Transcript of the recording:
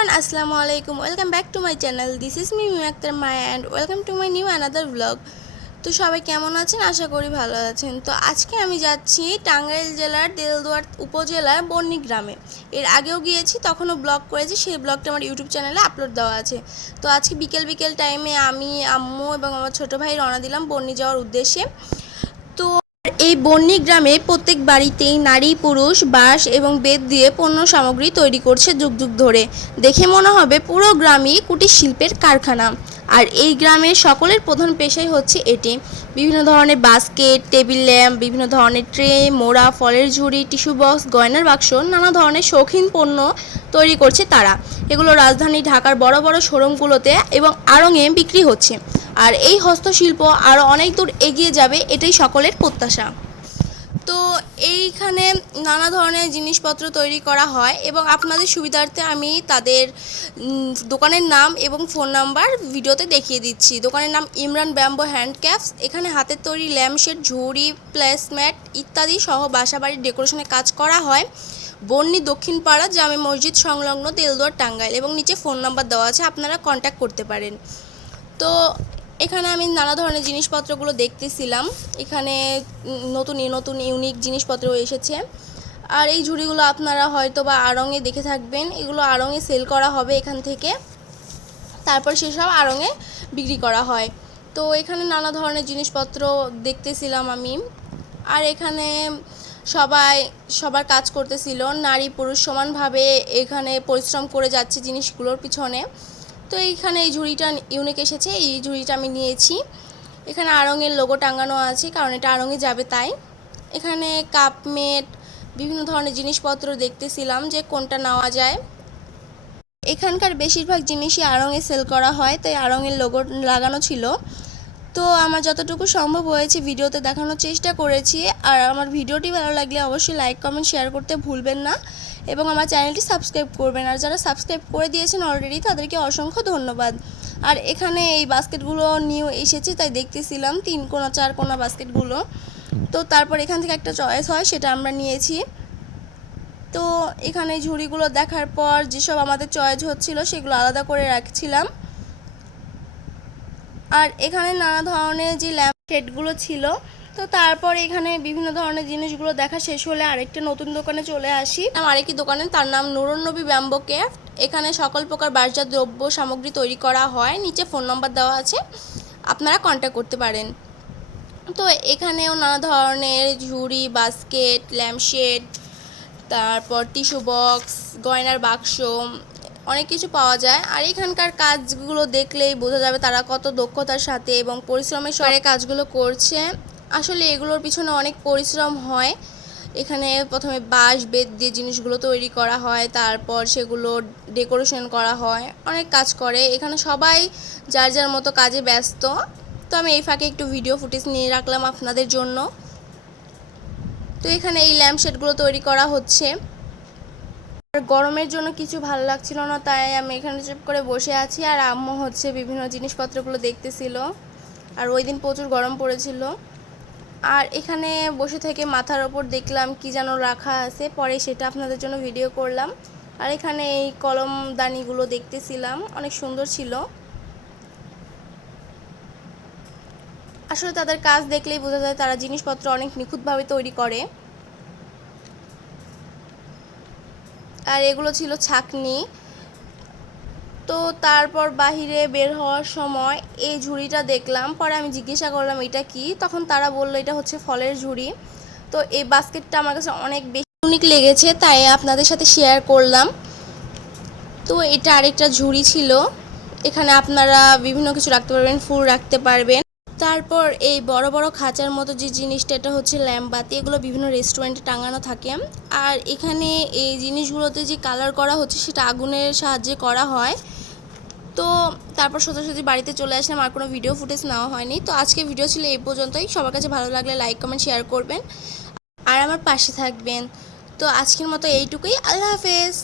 everyone, assalamu alaikum. Welcome back to my channel. This is me Mimaktar Maya and welcome to my new another vlog. তো সবাই কেমন আছেন? আশা করি ভালো আছেন। তো আজকে আমি যাচ্ছি টাঙ্গাইল জেলার দেলদুয়ার উপজেলার বন্নি গ্রামে। এর আগেও গিয়েছি, তখনও ব্লগ করেছি, সেই ব্লগটা আমার ইউটিউব চ্যানেলে আপলোড দেওয়া আছে। তো আজকে বিকেল টাইমে আমি, আম্মু এবং আমার ছোট ভাই রওনা দিলাম বন্নি যাওয়ার উদ্দেশ্যে। তো এই বন্নি গ্রামে প্রত্যেক বাড়িতেই নারী পুরুষ বাঁশ এবং বেত দিয়ে পণ্য সামগ্রী তৈরি করছে যুগ যুগ ধরে। দেখে মনে হবে পুরো গ্রামই কুটির শিল্পের কারখানা। আর এই গ্রামের সকলের প্রধান পেশাই হচ্ছে এটি। বিভিন্ন ধরনের বাস্কেট, টেবিল ল্যাম্প, বিভিন্ন ধরনের ট্রে, মোড়া, ফলের ঝুড়ি, টিস্যু বক্স, গয়নার বাক্স, নানা ধরনের শৌখিন পণ্য তৈরি করছে তারা। এগুলো রাজধানী ঢাকার বড় বড় শোরুমগুলোতে এবং আড়ংয়ে বিক্রি হচ্ছে। আর এই হস্তশিল্প আরও অনেক দূর এগিয়ে যাবে, এটাই সকলের প্রত্যাশা। তো এইখানে নানা ধরনের জিনিসপত্র তৈরি করা হয় এবং আপনাদের সুবিধার্থে আমি তাদের দোকানের নাম এবং ফোন নাম্বার ভিডিওতে দেখিয়ে দিচ্ছি। দোকানের নাম ইমরান ব্যাম্বো হ্যান্ডক্রাফটস। এখানে হাতের তৈরি ল্যাম্পশেড, ঝুড়ি, প্লেসম্যাট ইত্যাদি সহ বাসাবাড়ির ডেকোরেশনের কাজ করা হয়। বন্নি দক্ষিণপাড়া জামে মসজিদ সংলগ্ন দেলদুয়ার টাঙ্গাইল, এবং নিচে ফোন নাম্বার দেওয়া আছে, আপনারা কন্ট্যাক্ট করতে পারেন। তো এখানে আমি নানা ধরনের জিনিসপত্রগুলো দেখতেছিলাম। এখানে নতুন ইউনিক জিনিসপত্র এসেছে। আর এই ঝুড়িগুলো আপনারা হয়তো বা আড়ংয়ে দেখে থাকবেন। এগুলো আড়ংয়ে সেল করা হবে এখান থেকে, তারপর সেসব আড়ংয়ে বিক্রি করা হয়। তো এখানে নানা ধরনের জিনিসপত্র দেখতেছিলাম আমি। আর এখানে সবার কাজ করতেছিল, নারী পুরুষ সমানভাবে এখানে পরিশ্রম করে যাচ্ছে জিনিসগুলোর পিছনে। তো এইখানে এই ঝুড়িটা ইউনিক এসেছে, এই ঝুড়িটা আমি নিয়েছি। এখানে আড়ংয়ের লোগো টাঙানো আছে, কারণ এটা আড়ংয়ে যাবে তাই। এখানে কাপমেট, বিভিন্ন ধরনের জিনিসপত্র দেখতেছিলাম যে কোনটা নেওয়া যায়। এখানকার বেশিরভাগ জিনিসই আড়ংয়ে সেল করা হয়, তাই আড়ংয়ের লোগো লাগানো ছিল। তো আমার যতটুকু সম্ভব হয়েছে ভিডিওতে দেখানোর চেষ্টা করেছি। আর আমার ভিডিওটি ভালো লাগলে অবশ্যই লাইক কমেন্ট শেয়ার করতে ভুলবেন না, এবং আমার চ্যানেলটি সাবস্ক্রাইব করবেন। আর যারা সাবস্ক্রাইব করে দিয়েছেন অলরেডি, তাদেরকে অসংখ্য ধন্যবাদ। আর এখানে এই বাস্কেটগুলো নিউ এসেছে, তাই দেখতেছিলাম 3 কোনা 4 কোনা বাস্কেটগুলো। তো তারপর এখান থেকে একটা চয়েস হয়, সেটা আমরা নিয়েছি। তো এখানে ঝুড়িগুলো দেখার পর যেসব আমাদের চয়েস হচ্ছিল সেগুলো আলাদা করে রাখছিলাম। আর এখানে নানা ধরনের যে ল্যাম্প শেডগুলো ছিল। তো তারপর এখানে বিভিন্ন ধরনের জিনিসগুলো দেখা শেষ হলে আরেকটা নতুন দোকানে চলে আসি, আরেকটি দোকানে, তার নাম নুরুন নবী ব্যাম্বো ক্রাফট। এখানে সকল প্রকার বাঁশজাত দ্রব্য সামগ্রী তৈরি করা হয়। নিচে ফোন নাম্বার দেওয়া আছে, আপনারা কন্ট্যাক্ট করতে পারেন। তো এখানেও নানা ধরনের ঝুড়ি, বাস্কেট, ল্যাম্পশেড, তারপর টিস্যু বক্স, গয়নার বাক্স, অনেক কিছু পাওয়া যায়। আর এখানকার কাজগুলো দেখলেই বোঝা যাবে তারা কত দক্ষতার সাথে এবং পরিশ্রমের সঙ্গে কাজগুলো করছে। আসলে এগুলোর পিছনে অনেক পরিশ্রম হয়। এখানে প্রথমে বাঁশ বেত দিয়ে জিনিসগুলো তৈরি করা হয়, তারপর সেগুলো ডেকোরেশন করা হয়, অনেক কাজ করে। এখানে সবাই যার যার মতো কাজে ব্যস্ত। তো আমি এই ফাঁকে একটু ভিডিও ফুটেজ নিয়ে রাখলাম আপনাদের জন্য। তো এখানে এই ল্যাম্পশেডগুলো তৈরি করা হচ্ছে। আর গরমের জন্য কিছু ভালো লাগছিল না, তাই আমি এখানে চুপ করে বসে আছি। আর আম্মু হচ্ছে বিভিন্ন জিনিসপত্রগুলো দেখতেছিল। আর ওই দিন প্রচুর গরম পড়েছিল। আর এখানে বসে থেকে মাথার ওপর দেখলাম কি যেন রাখা আছে, পরে সেটা আপনাদের জন্য ভিডিও করলাম। আর এখানে এই কলমদানিগুলো দেখতেছিলাম, অনেক সুন্দর ছিল। আসলে তাদের কাজ দেখলেই বোঝা যায় তারা জিনিসপত্র অনেক নিখুঁতভাবে তৈরি করে। আর এগুলো ছিল ছাকনি। তো তারপর বাহিরে বের হওয়ার সময় এই ঝুড়িটা দেখলাম, পরে আমি জিজ্ঞাসা করলাম এটা কি, তখন তারা বললো এটা হচ্ছে ফলের ঝুড়ি। তো এই বাস্কেটটা আমার কাছে অনেক বেশি ইউনিক লেগেছে, তাই আপনাদের সাথে শেয়ার করলাম। তো এটা আরেকটা ঝুড়ি ছিল, এখানে আপনারা বিভিন্ন কিছু রাখতে পারবেন, ফুল রাখতে পারবেন। তারপর এই বড় বড় খাঁচার মতো যে জিনিসটা, এটা হচ্ছে ল্যাম্পবাতি। এগুলো বিভিন্ন রেস্টুরেন্টে টাঙানো থাকে। আর এখানে এই জিনিসগুলোতে যে কালার করা হচ্ছে সেটা আগুনের সাহায্যে করা হয়। তো তারপর সোজাসুজি বাড়িতে চলে আসলাম, আর কোনো ভিডিও ফুটেজ নেওয়া হয়নি। তো আজকে ভিডিও ছিল এই পর্যন্তই। সবার কাছে ভালো লাগলে লাইক কমেন্ট শেয়ার করবেন আর আমার পাশে থাকবেন। তো আজকের মতো এইটুকুই। আল্লাহ হাফেজ।